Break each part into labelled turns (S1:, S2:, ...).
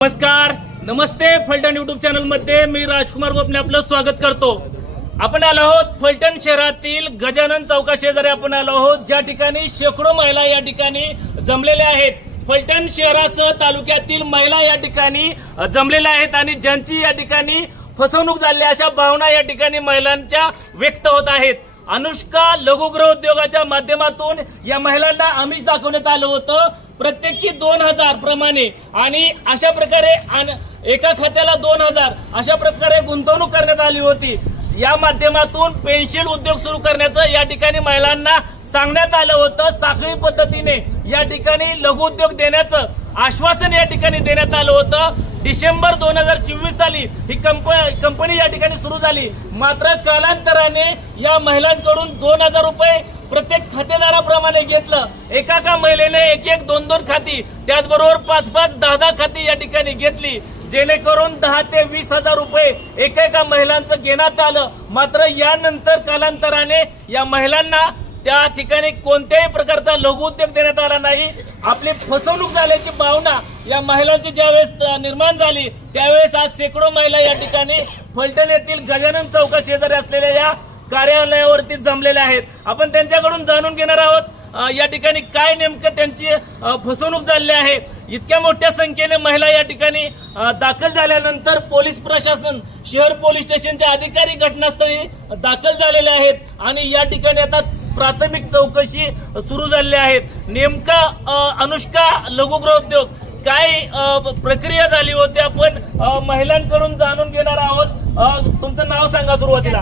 S1: नमस्कार, नमस्ते. Phaltan YouTube channel मध्ये मी राजकुमार गोपने आपलं स्वागत करतो. आपण आलो आहोत फलटण शहरातील गजानन चौका शेजारी आपण आलो आहोत, ज्या ठिकाणी शेकडो महिला या ठिकाणी जमलेल्या आहेत. फलटण शहरासह तालुक्यातील महिला या ठिकाणी जमलेल्या आहेत आणि ज्यांची या ठिकाणी फसवणूक झाली अशा भावना या ठिकाणी महिलांच्या व्यक्त होत आहेत. अनुष्का लघुगृह उद्योगाच्या माध्यमातून या महिलांना आमिष दाखवण्यात आलं होतं, प्रत्येकी 2000 प्रमाणे, आणि अशा प्रकारे एका खात्याला 2000 अशा प्रकारे गुंतवणूक करण्यात आली होती. या माध्यमातून पेन्शन उद्योग सुरू करण्याचं या ठिकाणी महिलांना सांगण्यात आलं होतं. साखळी पद्धतीने या ठिकाणी लघु उद्योग देण्याचं आश्वासन या ठिकाणी देण्यात आलं होतं. डिसेंबर 2024 साली ही कंपनी या ठिकाणी सुरू झाली. मात्र कालांतराने या महिलांकडून 2000 रुपये प्रत्येक खातेदाराप्रमाणे घेतलं. एका महिलेने एक 2 खाती, त्याचबरोबर 5 10 खाती या ठिकाणी घेतली, जेणेकरून 10 ते 20,000 रुपये एका महिलांचं घेण्यात आलं. मात्र यानंतर कालांतराने या महिलांना त्या ठिकाणी कोणत्याही प्रकारचा लघु उद्योग देण्यात आला नाही. आपली फसवणूक झाल्याची भावना या महिलांची ज्यावेळेस निर्माण झाली, त्यावेळेस आज शेकडो महिला या ठिकाणी फलटण येथील गजानन चौका शेजारी असलेल्या या कार्यालयावरती जमलेल्या आहेत. आपण त्यांच्याकडून जाणून घेणार आहोत या ठिकाणी काय नेमकं त्यांची फसवणूक झाली आहे. इतक्या मोठ्या संख्येने महिला या ठिकाणी दाखल झाल्यानंतर पोलीस प्रशासन, शहर पोलीस स्टेशनचे अधिकारी घटनास्थळी दाखल झालेले आहेत आणि या ठिकाणी आता प्राथमिक चौकशी सुरू झालेली आहेत. नेमका अनुष्का लघुगृह उद्योग काय प्रक्रिया झाली होती आपण महिलांकडून जाणून घेणार आहोत. तुमचं नाव सांगा सुरुवातीला.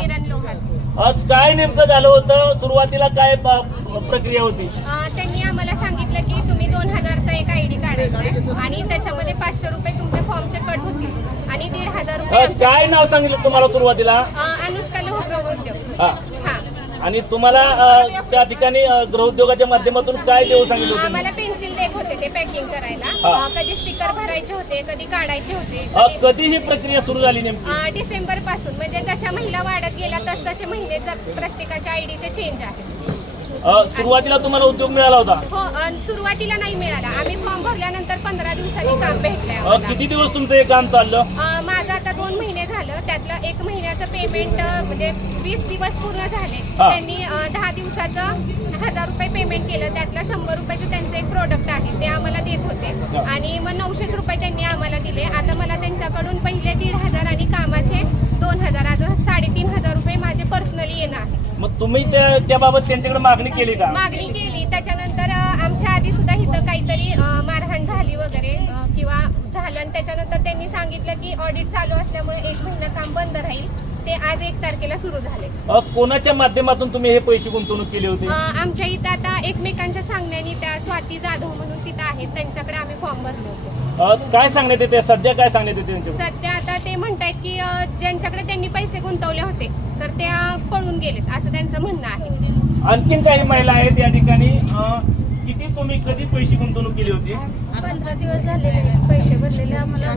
S1: काय नेमकं झालं होतं, सुरुवातीला काय प्रक्रिया होती?
S2: त्यांनी आम्हाला सांगितलं की तुम्ही 2000चा एक आयडी काढायचा आहे आणि त्याच्यामध्ये 500 रुपये तुमच्या फॉर्मचे कट होतील आणि 1500 रुपये.
S1: काय नाव सांगितलं तुम्हाला सुरुवातीला?
S2: अनुष्का लघुगृह उद्योग. हा.
S1: आणि तुम्हाला त्या ठिकाणी गृहउद्योगाच्या माध्यमातून काय देऊ सांगितलं होतं?
S2: आम्हाला पेन्सिल देत होते ते पॅकिंग करायला. कधी स्टिकर भरायचे होते, कधी काढायचे होते.
S1: कधी ही प्रक्रिया सुरू झाली नेमकी?
S2: डिसेंबर पासून. म्हणजे जशा महिला वाढत गेल्या तसे महिलेचा प्रत्येकाच्या आयडीचे चेंज आहे.
S1: सुरुवातीला तुम्हाला उद्योग मिळाला होता?
S2: हो, सुरुवातीला नाही मिळाला. आम्ही फॉर्म भरल्यानंतर 15 दिवसांनी काम भेटलंय.
S1: किती दिवस तुमचं हे काम चाललं?
S2: माझं आता 2 महिने झालं. त्यातलं 1 महिन्याचं पेमेंट म्हणजे 20 दिवस पूर्ण झाले. त्यांनी 10 दिवसाचं 1000 रुपये पेमेंट केलं. त्यातलं 100 रुपयाचं त्यांचं एक प्रोडक्ट आहे ते आम्हाला देत होते आणि मग 900 रुपये त्यांनी आम्हाला दिले. आता मला त्यांच्याकडून पहिले 1500 आणि कामाचे 2000, आता 3500 रुपये माझे पर्सनली येणं आहे.
S1: मग तुम्ही त्याबाबत त्यांच्याकडे मागणी केली का?
S2: मागणी केली. त्याच्यानंतर आमच्या आधी सुद्धा इथं काहीतरी मारहाण झाली वगैरे किंवा झालं आणि त्याच्यानंतर त्यांनी सांगितलं की ऑडिट चालू असल्यामुळे 1 महिना काम बंद राहील. ते आज 1 तारखेला सुरू झाले.
S1: कोणाच्या माध्यमातून तुम्ही हे पैसे गुंतवणूक केली होती?
S2: आमच्या इथं आता एकमेकांच्या सांगण्याने त्या स्वाती जाधव म्हणून तिथं आहेत, त्यांच्याकडे आम्ही फॉर्म भरलो होतो.
S1: काय सांगण्यात येते सध्या? काय सांगण्यात येते त्यांच्याकडे?
S2: सध्या आता ते म्हणतायत की ज्यांच्याकडे त्यांनी पैसे गुंतवले होते तर त्या पळून गेलेत असं त्यांचं म्हणणं आहे.
S1: आणखीन काही महिला आहेत या ठिकाणी. किती तुम्ही कधी पैसे गुंतवणूक केली होती?
S2: 15 दिवस झाले पैसे भरलेले आम्हाला.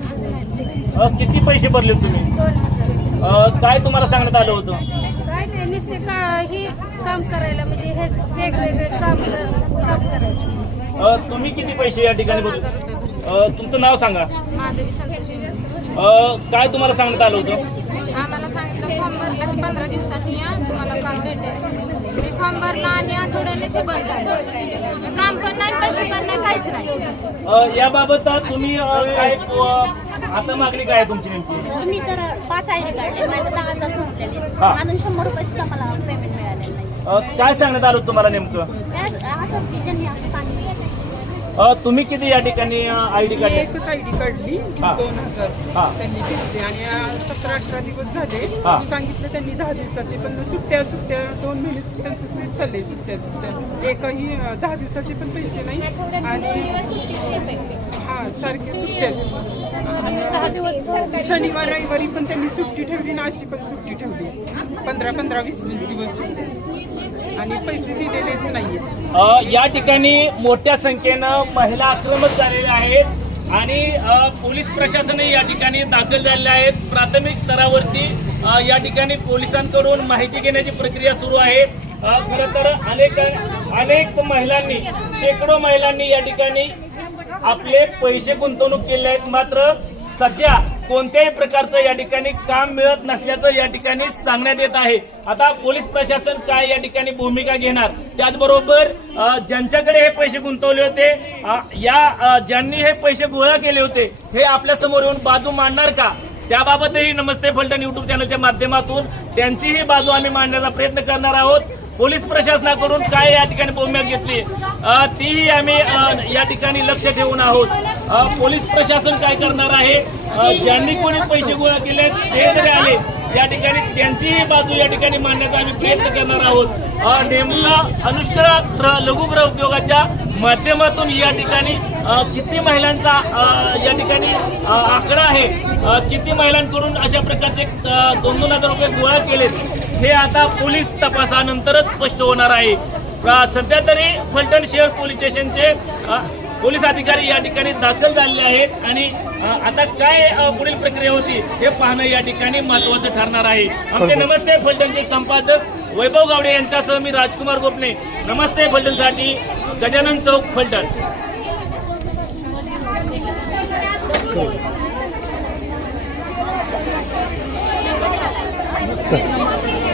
S1: किती पैसे भरले तुम्ही?
S2: 2000.
S1: काय तुम्हाला सांगण्यात आलं होतं?
S2: काय नाही, नुसते ही काम करायला म्हणजे हे वेगवेगळे काम करायचे.
S1: तुम्ही किती पैसे या ठिकाणी भरले? तुमचं नाव सांगा. काय तुम्हाला सांगण्यात आलं होतं?
S2: आम्हाला सांगितलं फॉर्म भरला की 15 दिवसांनी या तुम्हाला काम भेटेल. मी फॉर्म भरला आणि आठवड्यानेच बंद झालं. काम पण नाही, पैसे पण नाही, काहीच नाही.
S1: याबाबत तुम्ही काय आता मागणी काय आहे तुमची नेमकी?
S3: मी तर 5 आयडी काढले, माझे 10,000 गुंतलेले, अजून 100 रुपयाचं का मला पेमेंट मिळालेलं नाही.
S1: काय सांगण्यात आलं तुम्हाला नेमकं?
S3: असंच की ज्यांनी आपण सांगितलं.
S1: तुम्ही किती या ठिकाणी आयडी काढली?
S4: एकच आयडी काढली 2000 त्यांनी घेतली आणि 17-18 दिवस झाले. सांगितलं त्यांनी 10 दिवसाचे, पण सुट्ट्या 2 महिने त्यांचं तेच चालले. सुट्ट्या एकही 10 दिवसाचे पण पैसे नाही आणि सारखे सुट्ट्याच. शनिवार रविवारी पण त्यांनी सुट्टी ठेवली ना, अशी पण सुट्टी ठेवली. 15-20 दिवस सुट्टी आणि पैसे दिलेलेच नाहीये.
S1: या ठिकाणी मोठ्या संख्येनं महिला आक्रमक झालेल्या आहेत आणि पोलीस प्रशासनही या ठिकाणी दाखल झालेले आहेत. प्राथमिक स्तरावरती या ठिकाणी पोलिसांकडून माहिती घेण्याची प्रक्रिया सुरू आहे. खरं तर अनेक महिलांनी, शेकडो महिलांनी या ठिकाणी आपले पैसे गुंतवणूक केले आहेत, मात्र सध्या कोणत्याही प्रकारचं या ठिकाणी काम मिळत नसल्याचं या ठिकाणी सांगण्यात येत आहे. आता पोलीस प्रशासन काय या ठिकाणी भूमिका घेणार, त्याचबरोबर ज्यांच्याकडे हे पैसे गुंतवले होते, ज्यांनी हे पैसे गोळा केले होते, हे आपल्या समोर येऊन बाजू मांडणार का, त्याबाबतही नमस्ते फलटण युट्यूब चॅनलच्या माध्यमातून त्यांचीही बाजू आम्ही मांडण्याचा प्रयत्न करणार आहोत. पोलीस प्रशासनाकडून काय या ठिकाणी भूमिका घेतली तीही आम्ही या ठिकाणी लक्ष ठेवून आहोत. पोलीस प्रशासन काय करणार आहे, ज्यांनी कोणी पैसे गोळा केले ते जरी आले या ठिकाणी त्यांचीही बाजू या ठिकाणी मांडण्याचा आम्ही प्रयत्न करणार आहोत. नेमका अनुष्का लघुगृह उद्योगाच्या माध्यमातून या ठिकाणी किती महिलांचा या ठिकाणी आकडा आहे, किती महिलांकडून अशा प्रकारचे 2,000 रुपये गोळा केलेत हे आता पोलीस तपासानंतरच स्पष्ट होणार आहे. सध्या तरी फलटण शहर पोलीस स्टेशनचे पोलीस अधिकारी या ठिकाणी दाखल झालेले आहेत आणि आता काय पुढील प्रक्रिया होती हे पाहणं या ठिकाणी महत्वाचं ठरणार आहे. आमचे नमस्ते फलटणचे संपादक वैभव गावडे यांच्यासह मी राजकुमार गोपने, नमस्ते फलटणसाठी गजानन चौक फलटण.
S5: चल.